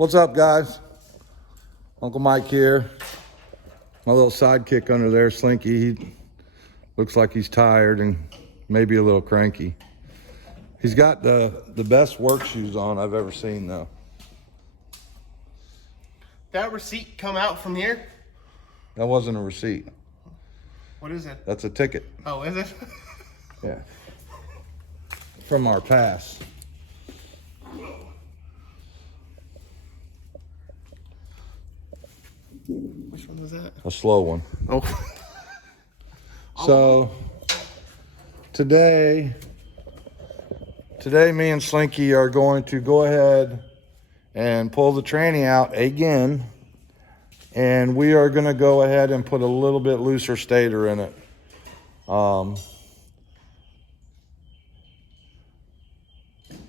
What's up, guys? Uncle Mike here. My little sidekick under there, Slinky. He looks like he's tired and maybe a little cranky. He's got the best work shoes on I've ever seen, though. That receipt come out from here? That wasn't a receipt. What is it? That's a ticket. Oh, is it? Yeah. From our pass. Which one was that? A slow one. Oh. So today me and Slinky are going to go ahead and pull the tranny out again, and we are going to go ahead and put a little bit looser stator in it.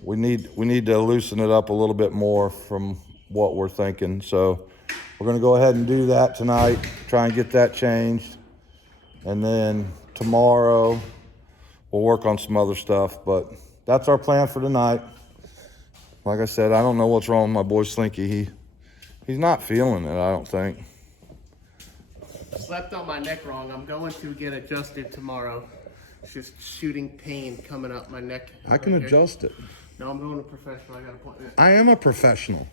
We need to loosen it up a little bit more from what we're thinking. So we're going to go ahead and do that tonight, try and get that changed. And then tomorrow we'll work on some other stuff, but that's our plan for tonight. Like I said, I don't know what's wrong with my boy Slinky. He's not feeling it, I don't think. Slept on my neck wrong. I'm going to get adjusted tomorrow. It's just shooting pain coming up my neck. I can adjust it. No, I'm going to professional. I got an appointment. I am a professional.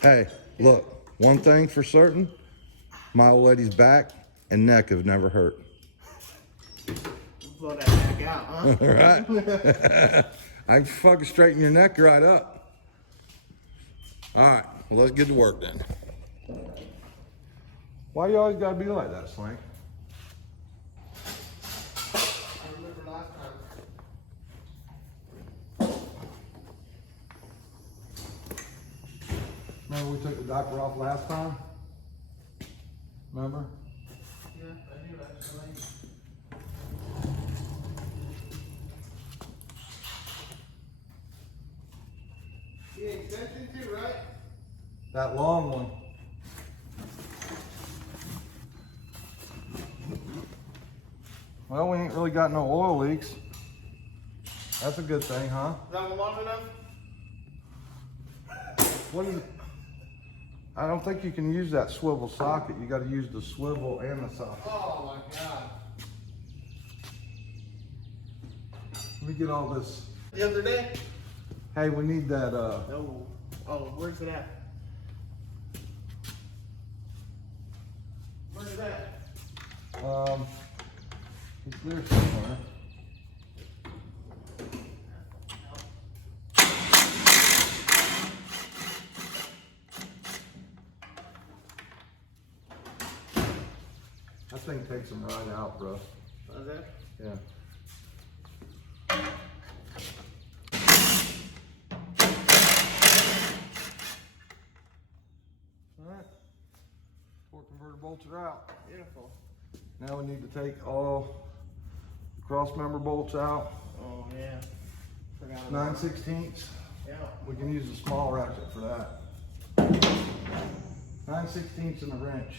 Hey, look, one thing for certain, my old lady's back and neck have never hurt. Blow that neck out, huh? Right? I can fucking straighten your neck right up. All right, well, let's get to work then. Why you always gotta be like that, Slink? I remember last time. Remember we took the diaper off last time? Remember? Yeah, I do actually. The extension too, right? That long one. Well, we ain't really got no oil leaks. That's a good thing, huh? Is that one long enough? What is it? I don't think you can use that swivel socket. You got to use the swivel and the socket. Oh my God. Let me get all this. The other day? Hey, we need that, No. Oh, where's it at? Where's it at? it's there somewhere. That thing takes them right out, bro. Is it? Yeah. Alright. Torque converter bolts are out. Beautiful. Now we need to take all the cross member bolts out. Oh yeah. Forgot about 9/16. Yeah. We can use a small ratchet for that. 9/16 and a wrench.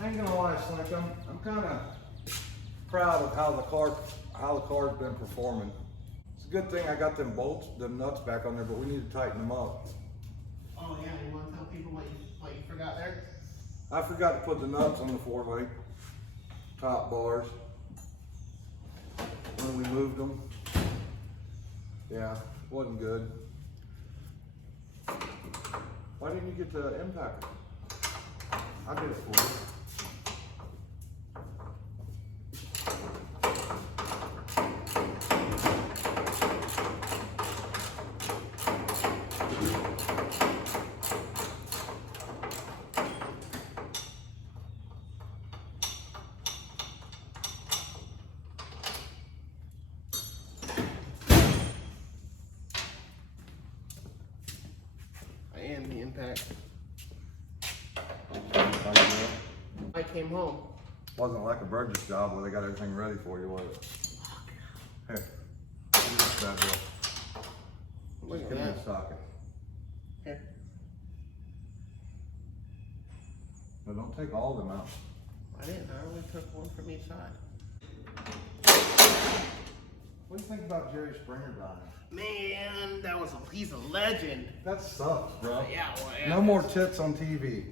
I ain't gonna lie, Slink, I'm kind of proud of how the car's been performing. It's a good thing I got them nuts back on there, but we need to tighten them up. Oh yeah, you want to tell people what you forgot there? I forgot to put the nuts on the 4-link top bars when we moved them. Yeah, wasn't good. Why didn't you get the impactor? I did it for you. And the impact. I came home. Wasn't like a Burgess job where they got everything ready for you, was it? Here, look at this bad boy. Look at Give me that. a socket. Here. But don't take all of them out. I didn't. I only took one from each side. When's think about Jerry Springer dying? Man, he's a legend. That sucks, bro. Yeah, well, yeah. No more tits on TV.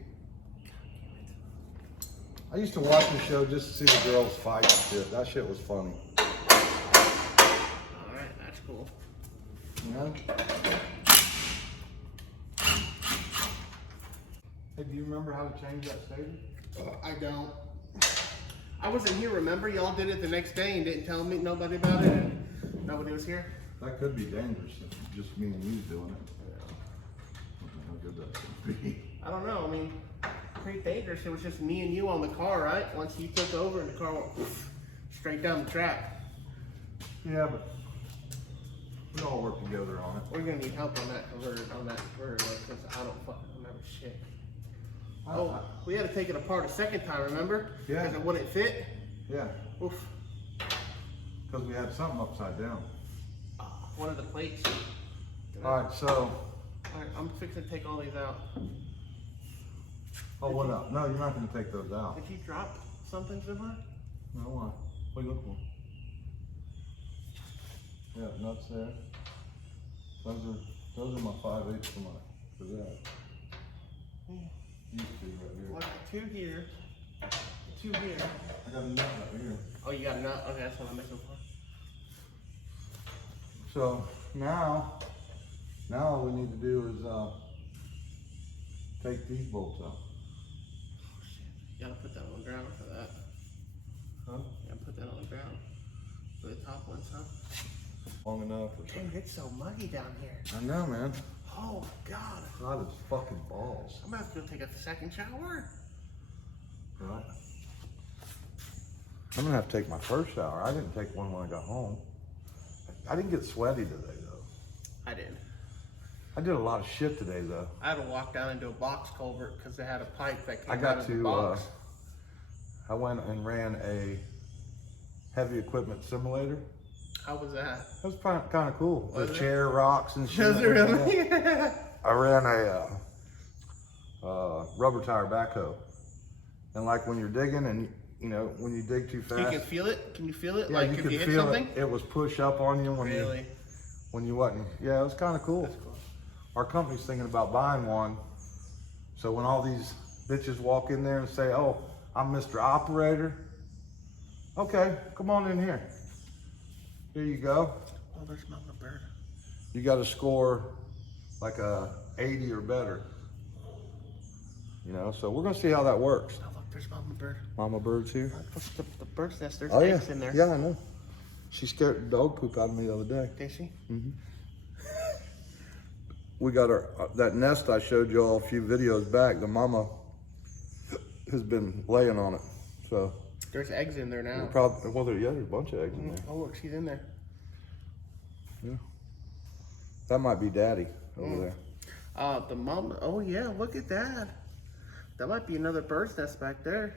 I used to watch the show just to see the girls fight and shit. That shit was funny. Alright, that's cool. You know? Hey, do you remember how to change that stator? I don't. I wasn't here, remember? Y'all did it the next day and didn't tell me nobody about it. Nobody was here. That could be dangerous if just me and you doing it. I don't know how good that could be. I don't know. I mean, pretty dangerous. It was just me and you on the car, right? Once you took over and the car went straight down the track. Yeah, but we all work together on it. We're gonna need help on that converter, because I don't fucking remember shit. Oh, we had to take it apart a second time, remember? Yeah. Because it wouldn't fit. Yeah, Oof. because we had something upside down. One of the plates. All right, so. All right, I'm fixing to take all these out. Oh, what up? No, you're not going to take those out. Did you drop something somewhere? No, why? What are you looking for? Yeah, nuts there. Those are my 5/8 for that. These two right here. Well, I got two here. Two here. I got a nut right here. Oh, you got a nut? Okay, that's what I'm missing for. So now all we need to do is take these bolts out. Oh, shit. You gotta put that on the ground for that. Huh? You gotta put that on the ground. For the top ones, huh? Long enough or something. Dude, it's so muggy down here. I know, man. Oh my god. God, it's fucking balls. I'm gonna have to go take a second shower. Right. I'm gonna have to take my first shower. I didn't take one when I got home. I didn't get sweaty today though. I did. I did a lot of shit today though. I had to walk down into a box culvert because they had a pipe that came I out got of the to, box. I went and ran a heavy equipment simulator. How was that? That was kind of cool. Was The it? chair rocks and shit. Was it really? I ran a rubber tire backhoe. And like when you're digging and you know, when you dig too fast. You can feel it? Can you feel it? Yeah, like you if could you hit feel something? it. It was push up on you when Really? you wasn't. Yeah, it was kind of cool. That's cool. Our company's thinking about buying one. So when all these bitches walk in there and say, "Oh, I'm Mr. Operator," okay, come on in here. Here you go. Oh, there's Mama Bird. You got to score like a 80 or better. You know, so we're gonna see how that works. Oh, look, there's Mama Bird. Mama Bird's here. What's the bird's nest? There's Oh yeah, eggs in there. yeah, I know. She scared the dog poop out of me the other day. Did she? We got that nest I showed you all a few videos back. The mama has been laying on it, so There's eggs in there now. probably there's a bunch of eggs in there. Oh, look, she's in there. Yeah, that might be Daddy over there. The mom. Oh yeah, look at that. That might be another bird's nest back there.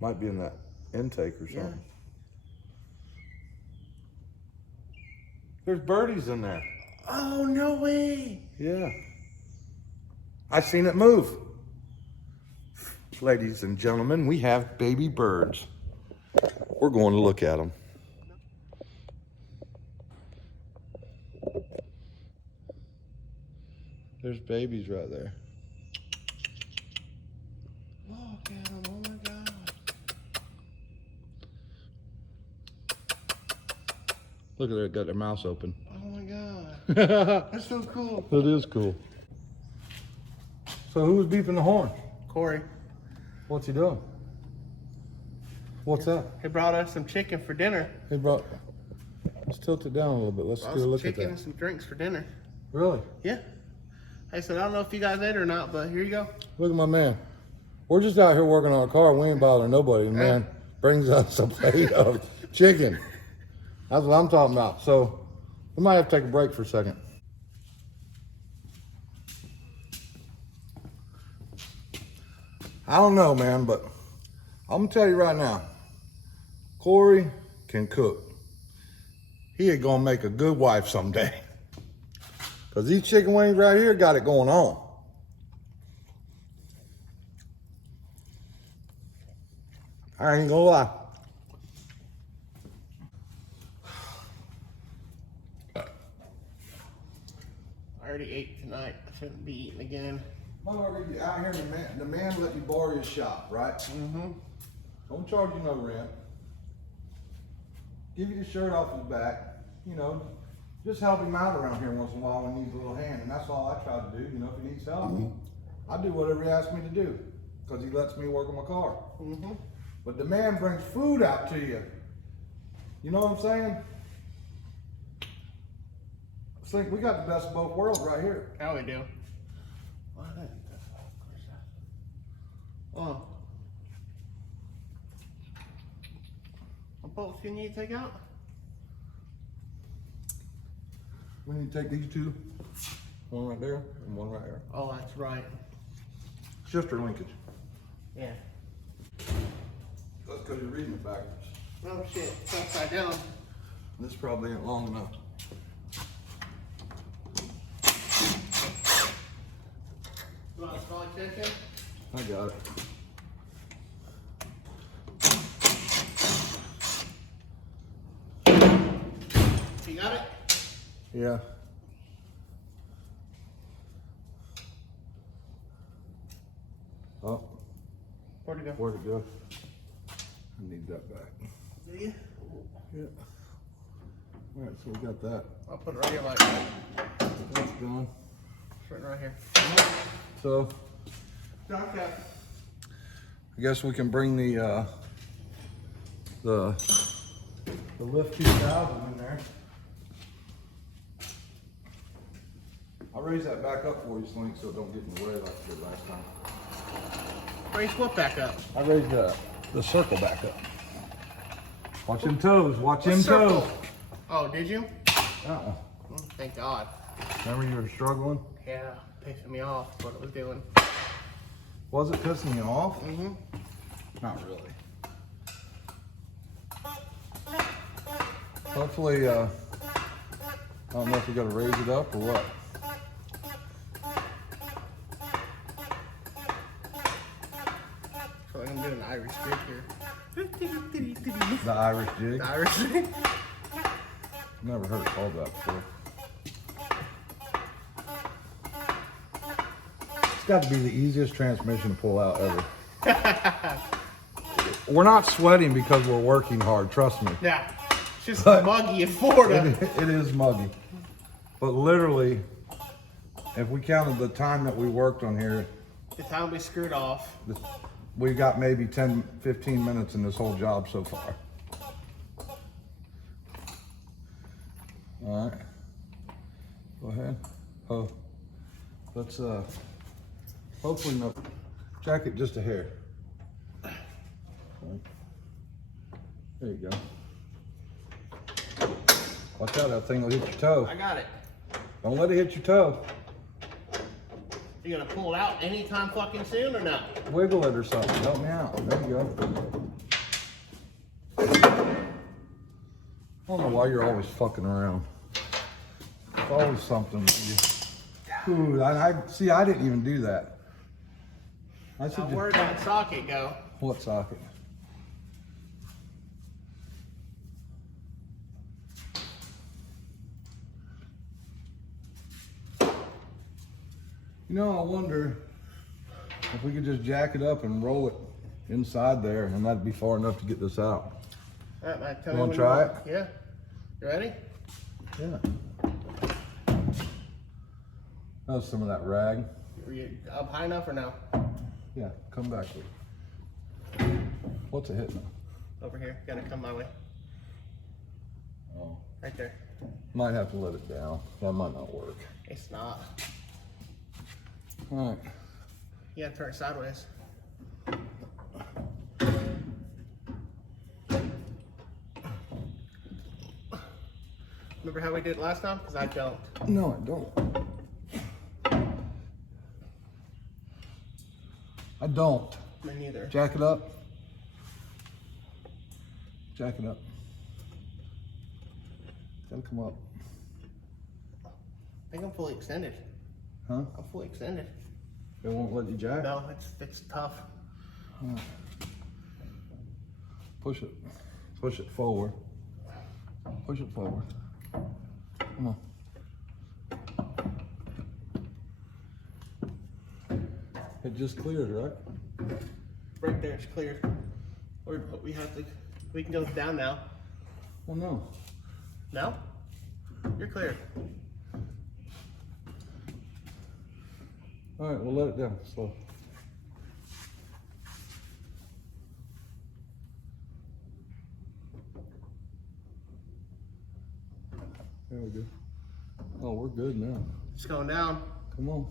Might be in that intake or Yeah. something. There's birdies in there. Oh no way! Yeah, I seen it move. Ladies and gentlemen, we have baby birds. We're going to look at them. There's babies right there. Look at them! Oh my god! Look at it, got their mouths open. Oh my god! That's so cool. It is cool. So who was beeping the horn? Corey, What's he doing? What's that? he brought us some chicken for dinner. He brought. Let's tilt it down a little bit. Let's Brought get a some look at chicken and that. some drinks for dinner. Really? Yeah. I said, I don't know if you guys ate or not, but here you go. Look at my man. We're just out here working on a car. We ain't bothering nobody. The man brings us a plate of chicken. That's what I'm talking about. So we might have to take a break for a second. I don't know, man, but I'm gonna tell you right now, Corey can cook. He ain't gonna make a good wife someday. Cause these chicken wings right here got it going on. I ain't gonna lie. I already ate tonight. I shouldn't be eating again. Motherfucker, you out here, the man let you borrow his shop, right? Mm-hmm. Don't charge you no rent. Give you the shirt off his back. You know, just help him out around here once in a while when he needs a little hand. And that's all I try to do. You know, if he needs help, I do whatever he asks me to do because he lets me work on my car. Mm-hmm. But the man brings food out to you. You know what I'm saying? I think we got the best of both worlds right here. How we do? Oh. What bolts do you need to take out? We need to take these two. One right there and one right there. Oh, that's right. Shifter linkage. Yeah. That's because you're reading it backwards. Oh shit, it's upside down. This probably ain't long enough. You want a small extension? I got it. You got it? Yeah. Oh, Where'd it go? where'd it go? I need that back. Do you? Yeah. All right, so we got that. I'll put it right here like that. That's done. It's right here. So Okay. I guess we can bring the lift 2000 in there. I'll raise that back up for you, Slink, so it don't get in the way like it did last time. Raise what back up? I raised the circle back up. Watch them toes, watch them Circle. toes. Oh, did you? Uh-uh. Oh, thank God. Remember you were struggling? Yeah, pissing me off what it was doing. Was it pissing you off? Mm-hmm. Not really. Hopefully, I don't know if we gotta raise it up or what. So I'm doing an Irish jig here. The Irish jig? The Irish jig? Never heard it called that before. It's got to be the easiest transmission to pull out ever. We're not sweating because we're working hard, trust me. Yeah. It's just But muggy in Florida. It is muggy. But literally, if we counted the time that we worked on here, The time we screwed off. we got maybe 10, 15 minutes in this whole job so far. All right. Go ahead. Oh, let's hopefully no. Jack it just a hair. There you go. Watch out, that thing will hit your toe. I got it. Don't let it hit your toe. You gonna pull it out anytime fucking soon or not? Wiggle it or something. Help me out. There you go. I don't know why you're always fucking around. It's always something. Ooh, I see. I didn't even do that. I Now, said, where'd that socket go? what socket? You know, I wonder if we could just jack it up and roll it inside there, and that'd be far enough to get this out. All right, man, tell You me wanna when try want. Yeah. You ready? Yeah. That was some of that rag. Are you up high enough or no? Yeah, come back with it. What's it hitting? Over here. Gotta come my way. Oh, Right there. might have to let it down. That might not work. It's not. All right. You gotta turn it sideways. Remember how we did it last time? Because I don't. No, I don't. I don't. Me neither. Jack it up. Jack it up. Gotta come up. I think I'm fully extended. Huh? I'm fully extended. They won't let you jack? No, it's tough. Push it. Push it forward. Push it forward. Come on. it just cleared, right? Right there, it's clear. Or we have to, we can go down now. Well, no. No? You're clear. All right, we'll let it down slow. There we go. Oh, we're good now. It's going down. Come on.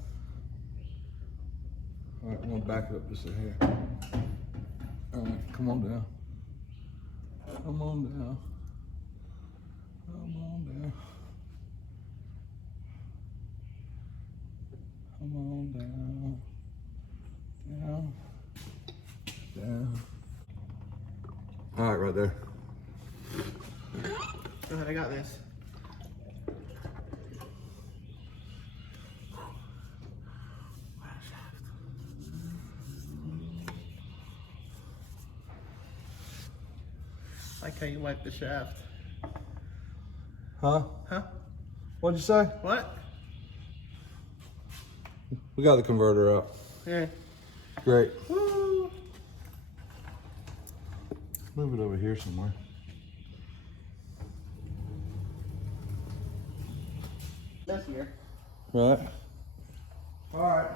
All right, I'm gonna back it up just a hair. All right, come on down. Come on down. Come on down. Come on down. Down. Down. All right, right there. Go ahead, I got this. I like how you wipe the shaft. Huh? Huh? What'd you say? What? We got the converter out. Yeah. Great. Woo! Move it over here somewhere. That's here. Right. All right.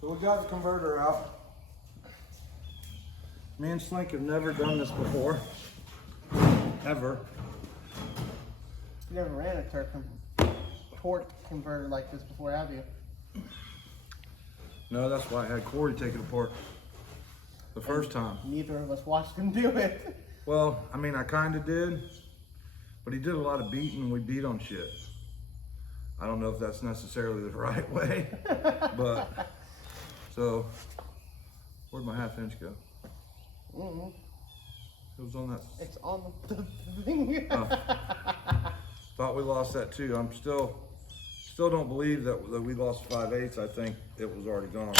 So we got the converter out. Me and Slink have never done this before. Ever. You never ran a torque converter like this before, have you? No, that's why I had Corey take it apart the first time. Neither of us watched him do it. Well, I mean, I kind of did, but he did a lot of beating and we beat on shit. I don't know if that's necessarily the right way, but, so, where'd my half inch go? Mm-hmm. It was on that. It's on the thing. Thought we lost that too. I'm still don't believe that we lost 5/8. I think it was already gone.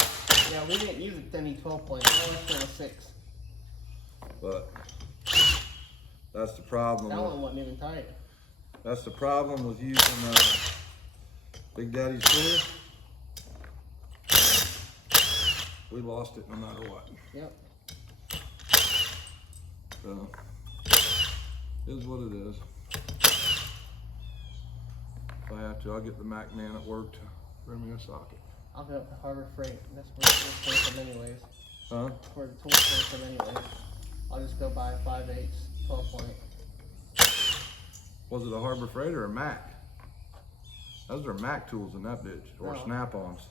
Yeah, we didn't use a 10E12 plane. We only put a 6. But that's the problem. That one wasn't even tight. That's the problem with using Big Daddy's tool. We lost it no matter what. Yep. So, is what it is. If I have to, I'll get the Mac man at work to bring me a socket. I'll go up to Harbor Freight. That's where the tools came from anyways. Huh? That's where the tools came from anyways. I'll just go buy 5/8, 12 point. Was it a Harbor Freight or a Mac? Those are Mac tools in that bitch, or No. Snap-ons.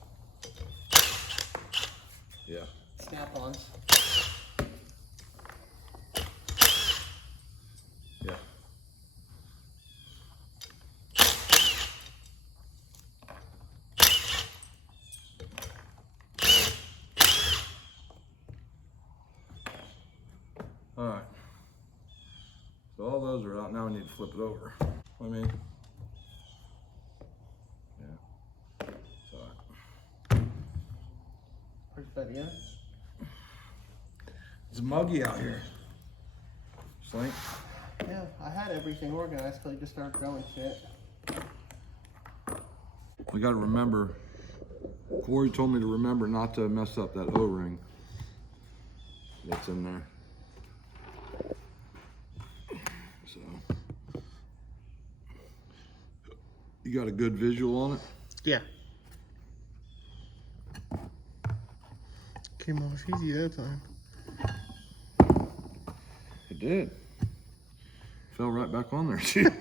Yeah. Snap-ons. Yeah. All right. So all those are out. Now we need to flip it over. I mean, yeah. It's all right. Where's Betty at? It's muggy out here. Slink. Yeah, I had everything organized till you just started growing shit. We got to remember, Corey told me to remember not to mess up that O-ring that's in there. So, you got a good visual on it? Yeah. Came off easy that time. It did. Fell right back on there too.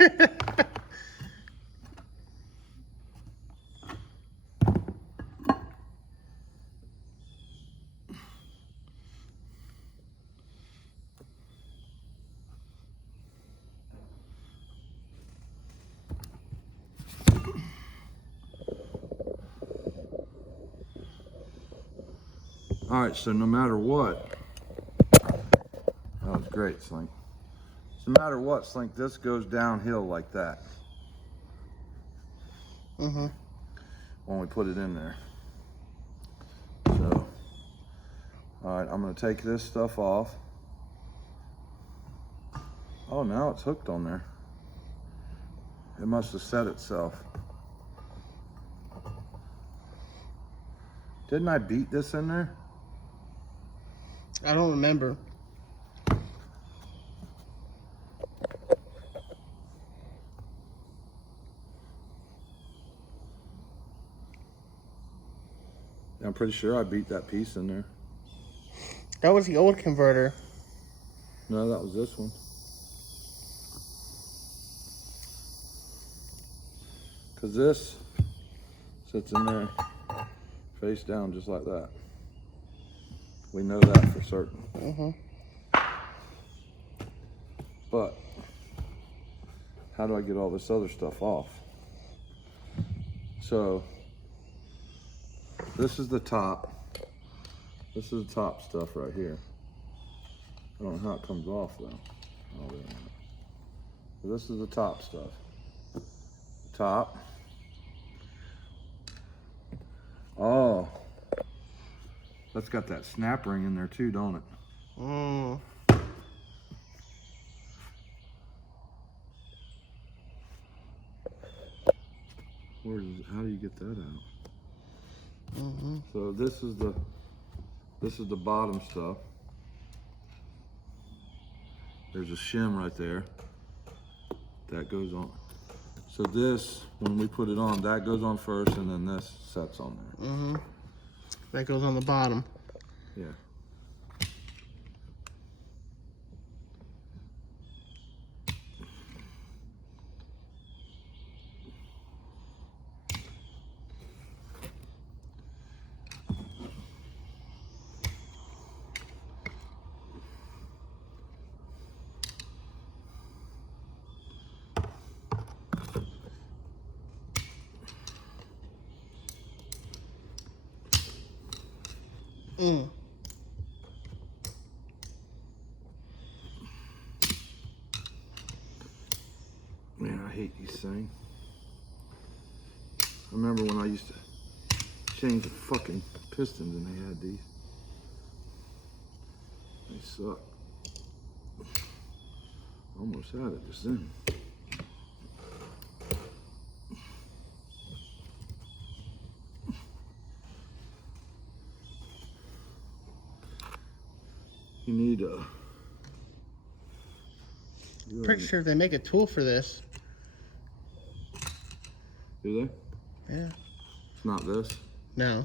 All right, so no matter what, that was great, Slink. So no matter what, Slink, this goes downhill like that. Mm-hmm. When we put it in there. So, all right, I'm gonna take this stuff off. Oh, now it's hooked on there. It must have set itself. Didn't I beat this in there? I don't remember. I'm pretty sure I beat that piece in there. That was the old converter. No, that was this one. Because this sits in there face down just like that. We know that for certain. Mm-hmm. But how do I get all this other stuff off? So this is the top. This is the top stuff right here. I don't know how it comes off though. Oh, wait a minute. So this is the top stuff. Top. Oh, that's got that snap ring in there too, don't it? Mm. How do you get that out? Mm-hmm. So this is the bottom stuff. There's a shim right there. That goes on. So this, when we put it on, that goes on first and then this sets on there. Mm-hmm. That goes on the bottom. Yeah. Mm. Man, I hate these things. I remember when I used to change the fucking pistons and they had these. They suck. Almost had it just then. You need a... Pretty sure they make a tool for this. Do they? Yeah. It's not this? No.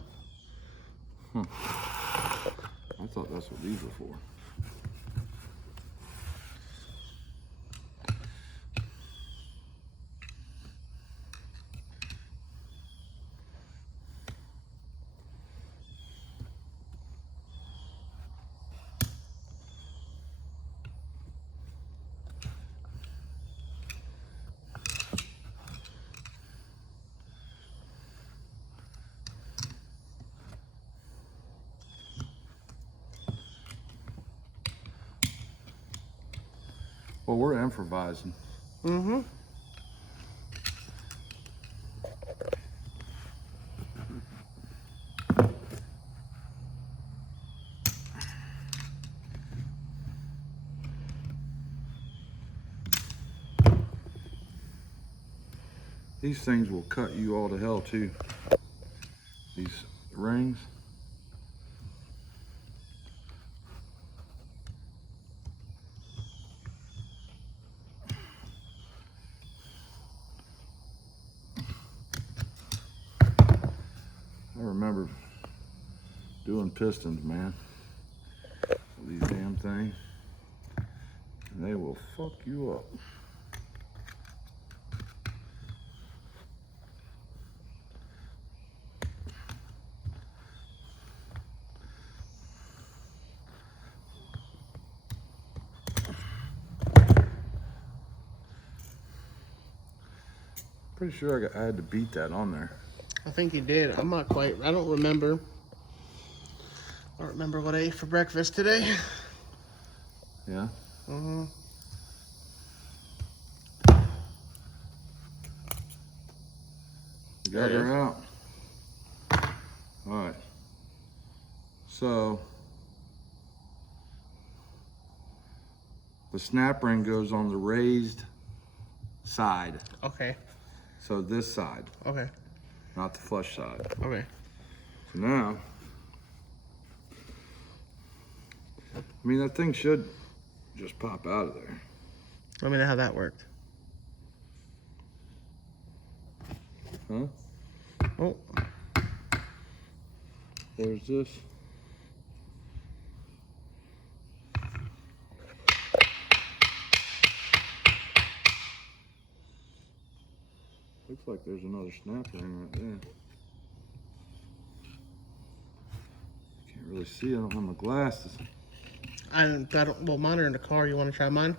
Huh. I thought that's what these were for. Well, we're improvising. Mm-hmm. These things will cut you all to hell too. These rings. I remember doing pistons, man. These damn things. And they will fuck you up. Pretty sure I had to beat that on there. I think you did. I'm not quite. I don't remember. I don't remember what I ate for breakfast today. Yeah? Mm-hmm. You got her out. Alright. So the snap ring goes on the raised side. Okay. So this side, Okay. not the flush side. Okay. So now I mean, that thing should just pop out of there. Let me know how that worked. Huh? Oh. There's this. Looks like there's another snap ring right there. Can't really see, I don't have my glasses. Well, mine are in the car. You want to try mine?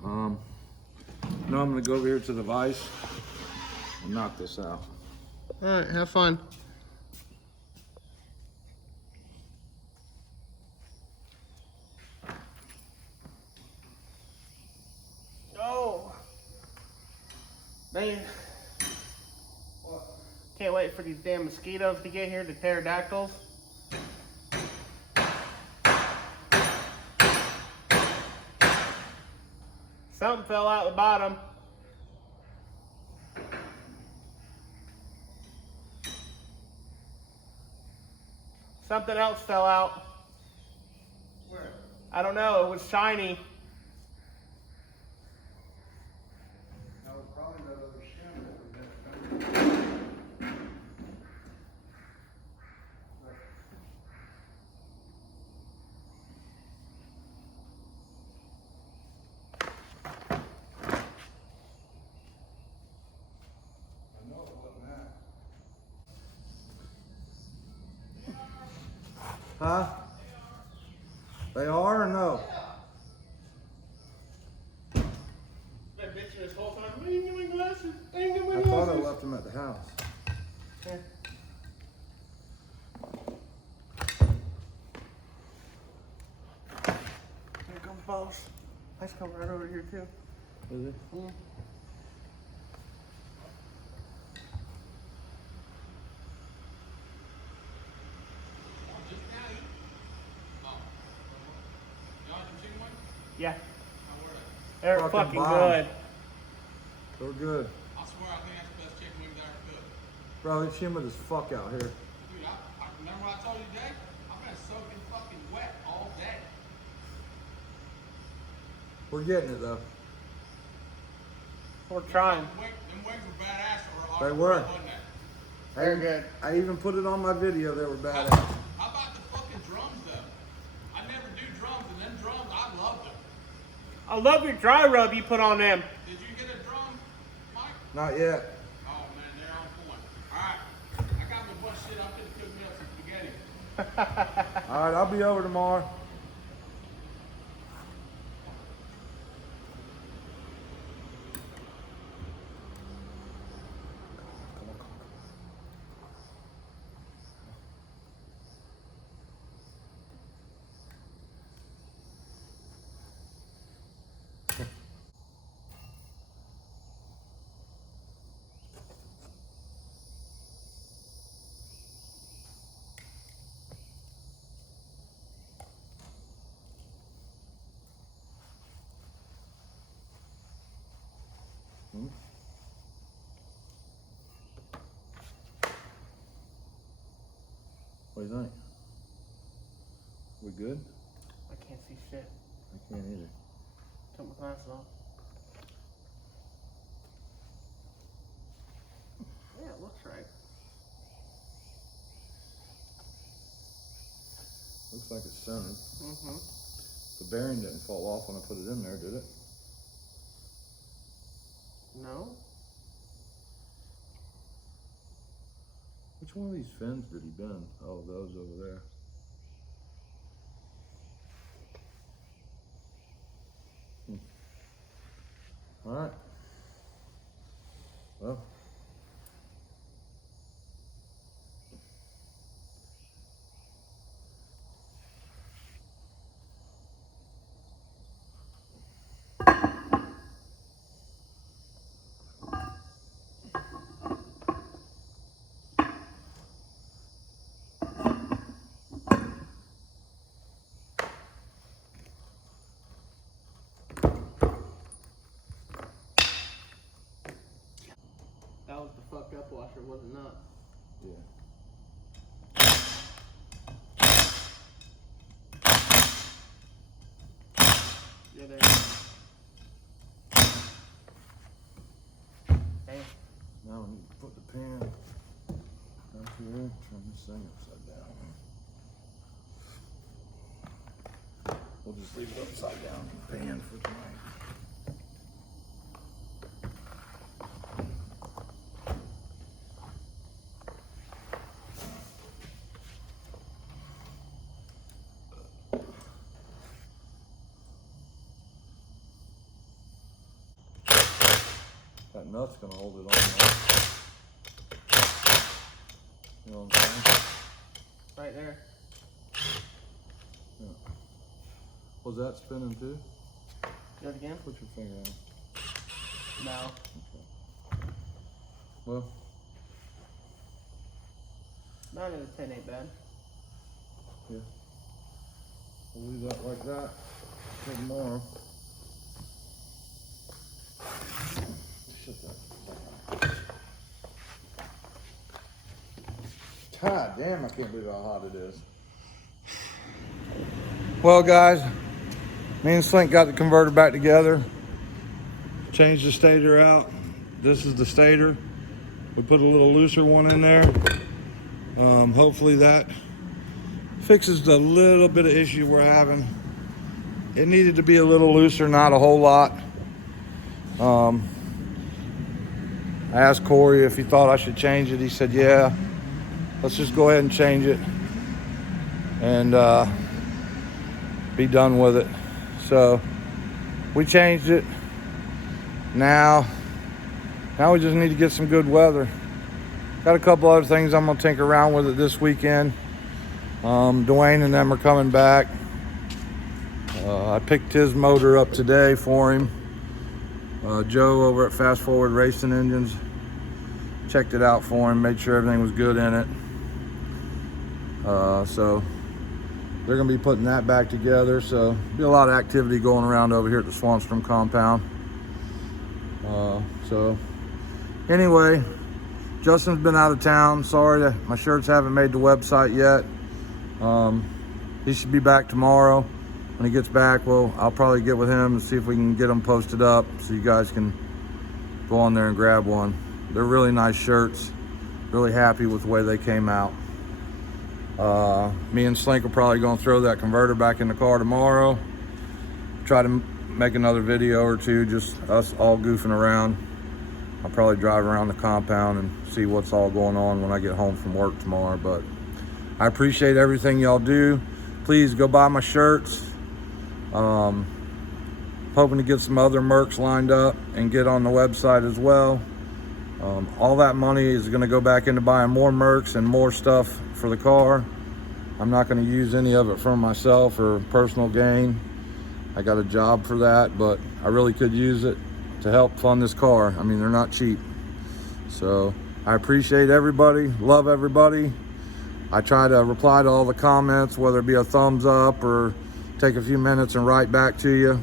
No, I'm gonna go over here to the vise and knock this out. All right, have fun. Oh, man. Can't wait for these damn mosquitoes to get here, the pterodactyls. Something fell out the bottom. Something else fell out. Where? I don't know, it was shiny. That was probably that other shim that we had. Huh? They are or no? Been bitching this whole time. I didn't get my glasses. I didn't get my I glasses. thought I left them at the house. Yeah. Here comes boss. Ice come right over here too. Is it? Yeah. Yeah. They're Fucking fucking bomb. good. They're good. I swear, I think that's the best chicken wings I ever cooked. Bro, it's humid as fuck out here. Dude, I remember what I told you today? I've been soaking fucking wet all day. We're getting it though. We're trying. Them wings were badass. They were. Wasn't it? They're good. I even put it on my video, they were badass. How about the fucking drums, though? I never do drums, and them drums, I love them. I love your dry rub you put on them. Did you get a drum, Mike? Not yet. Oh, man, they're on point. All right. I got me a bunch of shit. I'm going to cook me up some spaghetti. Alright, I'll be over tomorrow. What do you think? We good? I can't see shit. I can't either. Took my glasses off. Yeah, it looks right. Looks like it's centered. Mm-hmm. The bearing didn't fall off when I put it in there, did it? No? Which one of these fins did he bend? Oh, those over there. Alright. Well. That was the fucked up washer, was it not? Yeah. You're there. Hey. Now we need to put the pan up here, turn this thing upside down. We'll just leave it upside down in the pan for tonight. That nut's gonna hold it on there. You know what I'm saying? Right there. Yeah. Was that spinning too? Do it again? Put your finger on it. No. Okay. Well, 9 out of 10 ain't bad. yeah. We'll leave that like that till tomorrow. Shut that. God damn, I can't believe how hot it is. Well, guys, me and Slink got the converter back together. Changed the stator out. This is the stator. We put a little looser one in there. Hopefully that fixes the little bit of issue we're having. It needed to be a little looser, not a whole lot. I asked Corey if he thought I should change it. He said, yeah, let's just go ahead and change it and be done with it. So we changed it. Now we just need to get some good weather. Got a couple other things I'm gonna tinker around with it this weekend. Dwayne and them are coming back. I picked his motor up today for him. Joe over at Fast Forward Racing Engines checked it out for him, made sure everything was good in it. So they're gonna be putting that back together. So be a lot of activity going around over here at the Swanstrom compound. So anyway, Justin's been out of town. Sorry that my shirts haven't made the website yet. He should be back tomorrow. When he gets back, well, I'll probably get with him and see if we can get them posted up so you guys can go on there and grab one. They're really nice shirts. Really happy with the way they came out. Me and Slink are probably gonna throw that converter back in the car tomorrow. Try to make another video or two, just us all goofing around. I'll probably drive around the compound and see what's all going on when I get home from work tomorrow. But I appreciate everything y'all do. Please go buy my shirts. Hoping to get some other mercs lined up and get on the website as well. All that money is going to go back into buying more mercs and more stuff for the car. I'm not going to use any of it for myself or personal gain. I got a job for that, but I really could use it to help fund this car. I mean, they're not cheap. So I appreciate everybody, love everybody. I try to reply to all the comments, whether it be a thumbs up or take a few minutes and write back to you.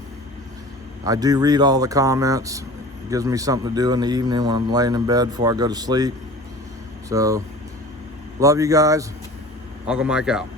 I do read all the comments. It gives me something to do in the evening when I'm laying in bed before I go to sleep. So, love you guys. Uncle Mike out.